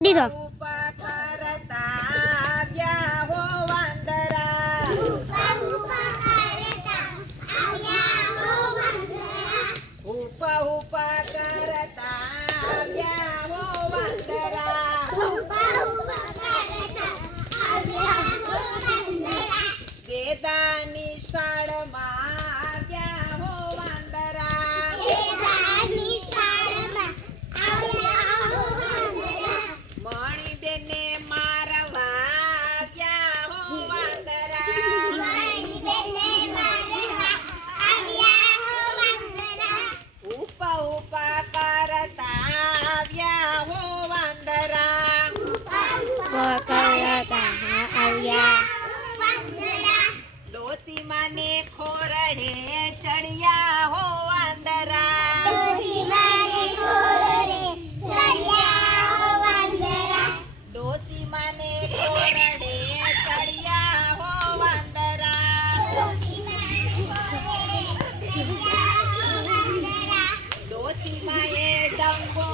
દીધો ઉપા કરતા આવ્યા હો વાંદરા ઉપા ઉપા કરતા આવ્યા હો વાંદરા વેદાની શાળમાં આવ્યા હો વાંદરા મણીબેને મારવા આવ્યા હો વાંદરા ઉપા ઉપા કરતા આવ્યા હો વાંદરા ડોસી માને ખોરડે ચડ્યા હો વાંદરા ડોસી માને ખોરડે ચડ્યા હો વાંદરા ડોસી માએ ડંગો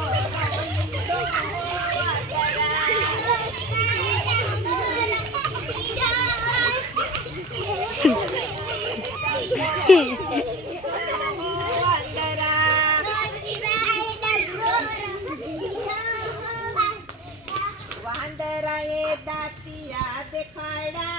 વાંદરાએ દાંતિયા દેખાડ્યા